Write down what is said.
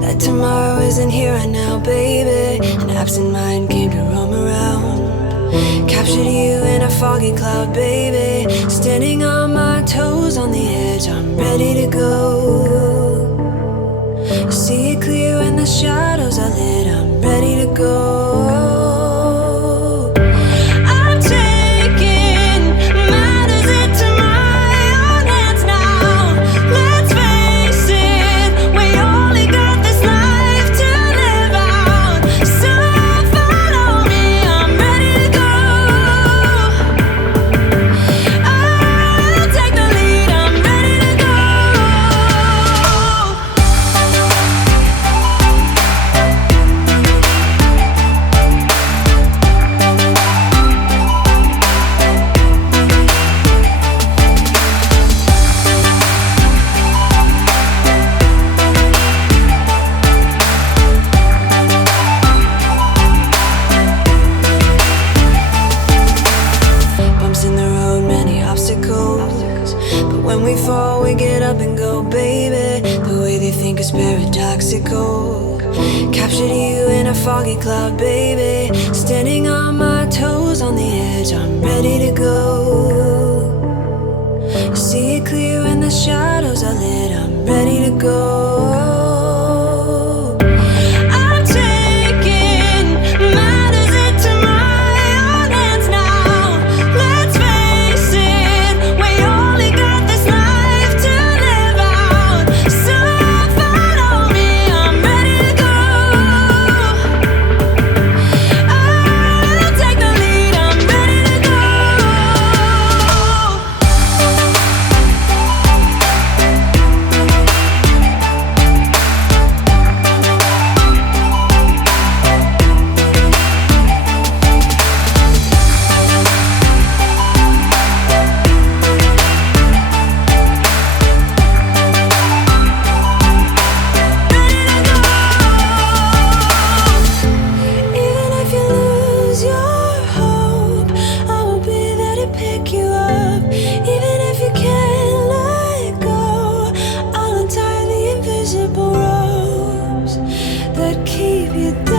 that tomorrow isn't here right now, baby. An absent mind came to roam around, captured you in a foggy cloud, baby. Standing on my toes on the edge, I'm ready to go. See it clear when the shadows are lit, I'm ready to go. But when we fall, we get up and go, baby. The way they think is paradoxical. Captured you in a foggy cloud, baby. Standing on my toes on the edge, I'm ready to go. See it clear when the shadows are lit, I'm ready to go. That keep you down.